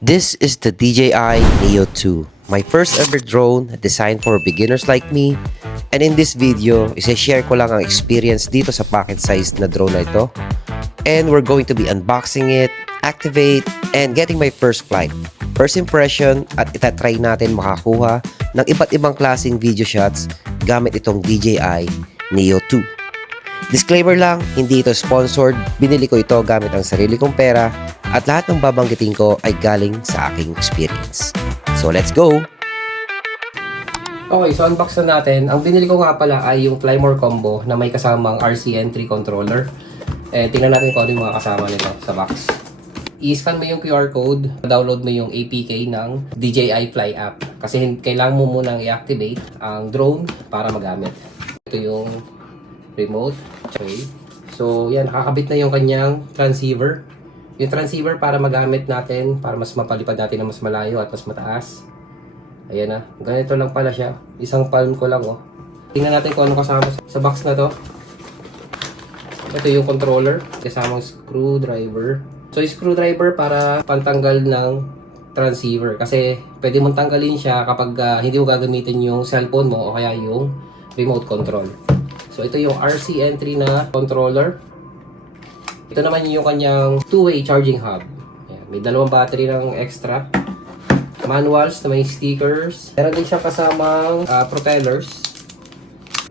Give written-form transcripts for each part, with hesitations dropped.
This is the DJI Neo 2, my first ever drone designed for beginners like me. And in this video, isa-share ko lang ang experience dito sa pocket size na drone na ito. And we're going to be unboxing it, activate, and getting my first flight. First impression at itatry natin makakuha ng iba't ibang klaseng video shots gamit itong DJI Neo 2. Disclaimer lang, hindi ito sponsored, binili ko ito gamit ang sarili kong pera at lahat ng babanggitin ko ay galing sa aking experience. So let's go! Okay, so unbox na natin. Ang binili ko nga pala ay yung Flymore Combo na may kasamang RC-Entry controller. Tingnan natin kung ano yung mga kasama nito sa box. I-scan mo yung QR code, download mo yung APK ng DJI Fly app. Kasi kailangan mo munang i-activate ang drone para magamit. Ito yung remote. Okay. So yan, nakakabit na yung kanyang transceiver. Yung transceiver para magamit natin, para mas mapalipad natin na mas malayo at mas mataas. Ayan na. Ganito lang pala siya. Isang palm ko lang, oh. Tingnan natin kung ano kasama sa box na to. Ito yung controller. Kasamang screwdriver. So, yung screwdriver para pantanggal ng transceiver. Kasi, pwede mong tanggalin siya kapag hindi mo gagamitin yung cellphone mo o kaya yung remote control. So, ito yung RC-Entry na controller. Ito naman yung kanyang two-way charging hub. Ayan, may dalawang battery ng extra. Manuals na may stickers. Meron din siya kasamang propellers.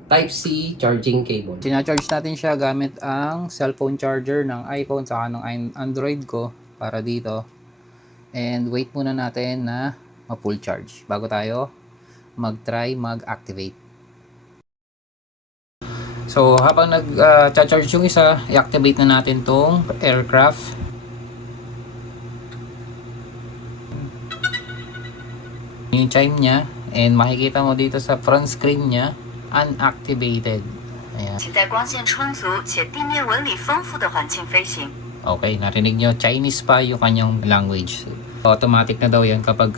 Type-C charging cable. Sina-charge natin siya gamit ang cellphone charger ng iPhone saka ng Android ko para dito. And wait muna natin na ma-full charge bago tayo mag-try mag-activate. So, habang nag-charge yung isa, i-activate na natin tong aircraft. Yung chime niya, and makikita mo dito sa front screen niya, unactivated. Ayan. Okay, narinig nyo, Chinese pa yung kanyang language. Automatic na daw yan kapag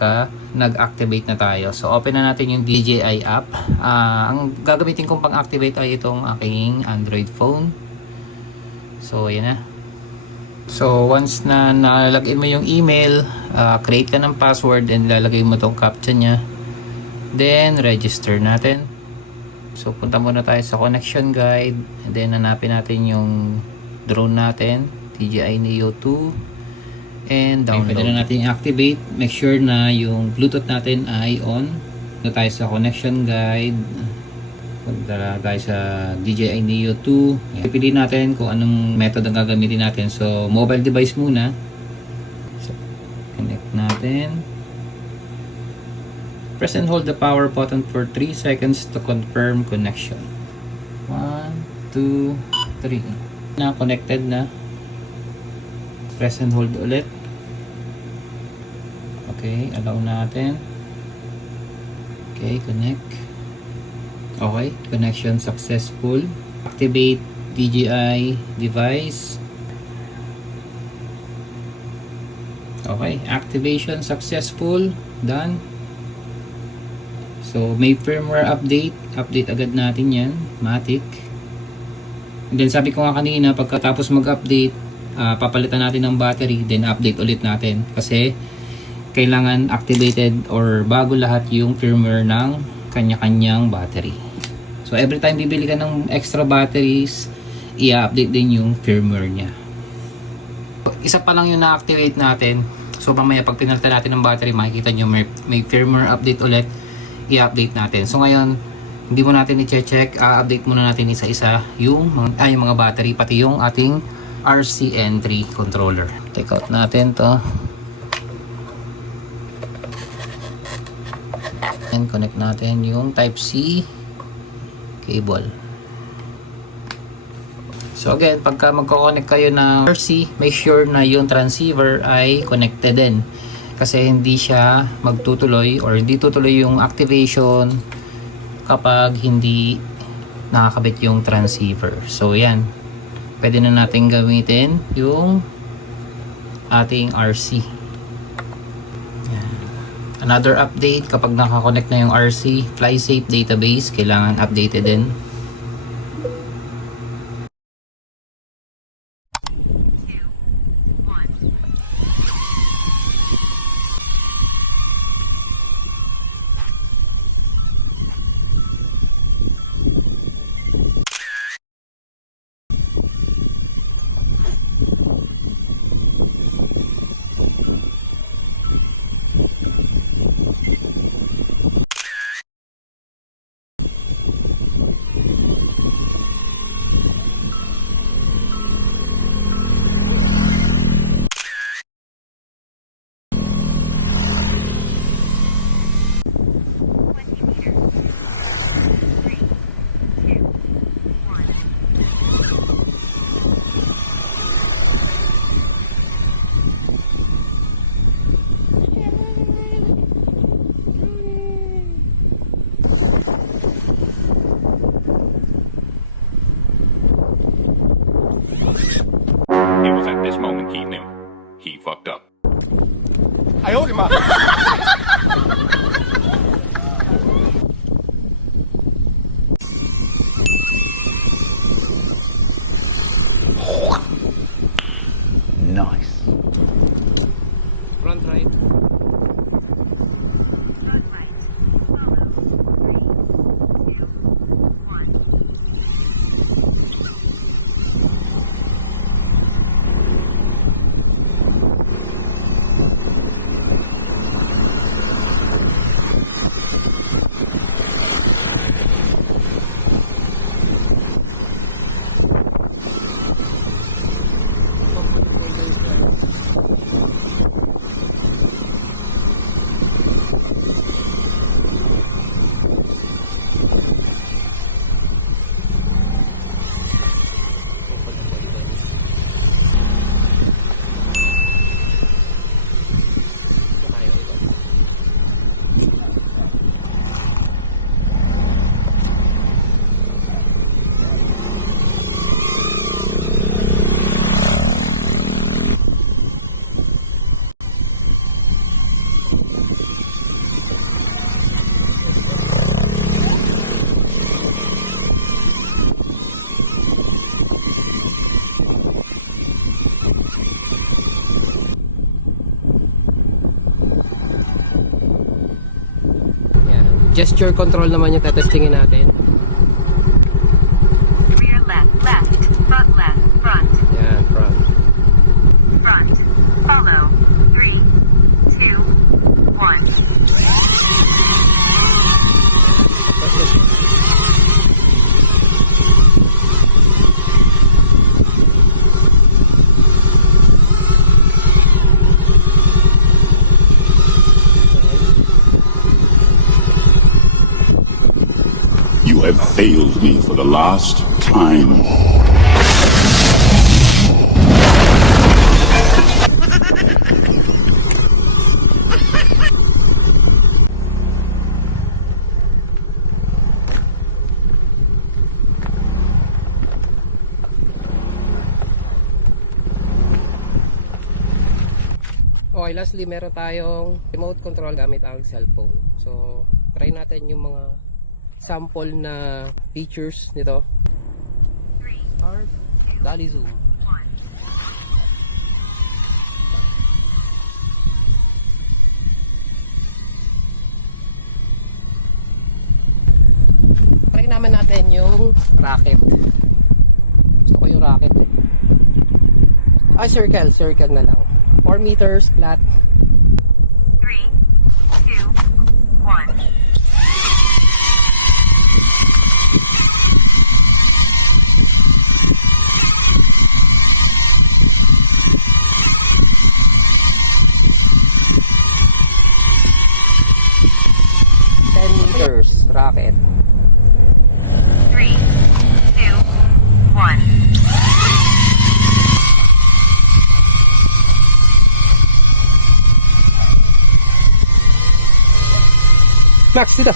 nag-activate na tayo. So, open na natin yung DJI app. Ang gagamitin kong pang-activate ay itong aking Android phone. So, ayan na. So, once na nalagin mo yung email, create ka ng password and lalagay mo itong captcha niya. Then, register natin. So, punta muna tayo sa connection guide. And then, hanapin natin yung drone natin, DJI Neo 2. And download. Pwede na natin i-activate. Make sure na yung Bluetooth natin ay on. Punta tayo sa connection guide. Punta tayo sa DJI Neo 2. Pipili natin kung anong method ang gagamitin natin. So, mobile device muna. So, connect natin. Press and hold the power button for 3 seconds to confirm connection. 1, 2, 3. Na, connected na. Press and hold ulit. Okay, allow natin. Okay, connect. Okay, connection successful. Activate DJI device. Okay, activation successful. Done. So, may firmware update. Update agad natin yan. Matic. And then, sabi ko nga kanina, pagkatapos mag-update, papalitan natin ng battery, then update ulit natin. Kasi, kailangan activated or bago lahat yung firmware ng kanya-kanyang battery. So, every time bibili ka ng extra batteries, i-update din yung firmware niya. Isa pa lang yung na-activate natin. So, mamaya pag pinalitan natin ng battery, makikita nyo may firmware update ulit, i-update natin. So, ngayon, hindi mo natin i-check, update muna natin isa-isa yung mga battery, pati yung ating RC-Entry controller. Take out natin to. And connect natin yung Type-C cable. So again, pagka magko-connect kayo ng RC, make sure na yung transceiver ay connected din. Kasi hindi siya magtutuloy or hindi tutuloy yung activation kapag hindi nakakabit yung transceiver. So yan, pwede na natin gamitin yung ating RC. Yan. Another update, kapag nakakonect na yung RC, FlySafe database, kailangan updated din. Nice. Front right. Gesture control naman yung tetestingin natin. Rear left, left, front, Yan, front. front. Follow. 3, 2, 1. You have failed me for the last time. Okay, lastly, meron tayong remote control gamit ang cellphone. So, try natin yung mga sample na features nito. 3, Start, dali zoom. 1. Try naman natin yung rocket. Gusto ko yung rocket eh. Circle na lang. 4 meters flat. 3, 2, 1. Meters rocket. 3, 2, 1. Max, dito.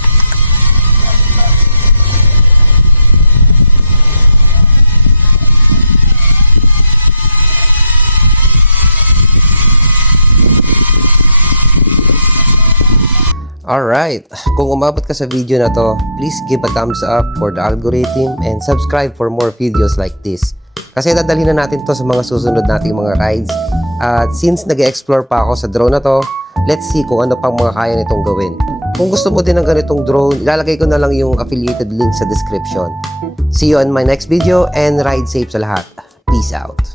Alright, kung umabot ka sa video na to, please give a thumbs up for the algorithm and subscribe for more videos like this. Kasi dadalhin na natin to sa mga susunod nating mga rides. At since nag-explore pa ako sa drone na to, let's see kung ano pang mga kaya nitong gawin. Kung gusto mo din ng ganitong drone, ilalagay ko na lang yung affiliated link sa description. See you on my next video and ride safe sa lahat. Peace out.